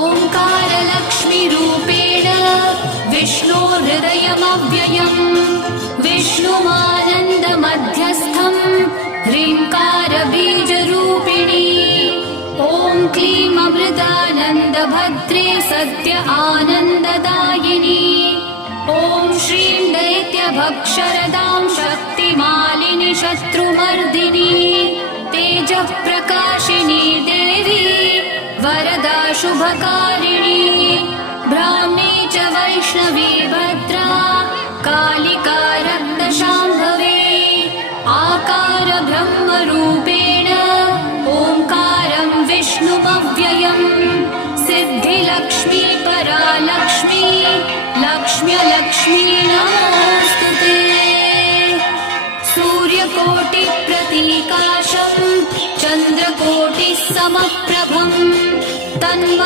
ओङ्कारलक्ष्मीरूपेण विष्णोर्हृदयमव्ययम् विष्णुमानन्दमध्यस्थम् ह्रीङ्कारबीजरूपिणी ॐ क्लीं अमृतानन्दभद्रे सत्य आनन्ददायिनी ॐ श्रीं दैत्यभक्षरदां शक्तिमालिनि शत्रुमर्दिनी तेजःप्रकाशिनी देवी वरदा शुभकारिणी ब्राह्मी च वैष्णवी भद्रा कालिका रक्तशाम्भवी आकार ब्रह्मरूपेण ओङ्कारं विष्णुमव्ययम् सिद्धिलक्ष्मी परालक्ष्मी लक्ष्म्यलक्ष्मी नमोऽस्तुते सूर्यकोटिप्रतीकाशं चन्द्रकोटिसमप्रभं तन्म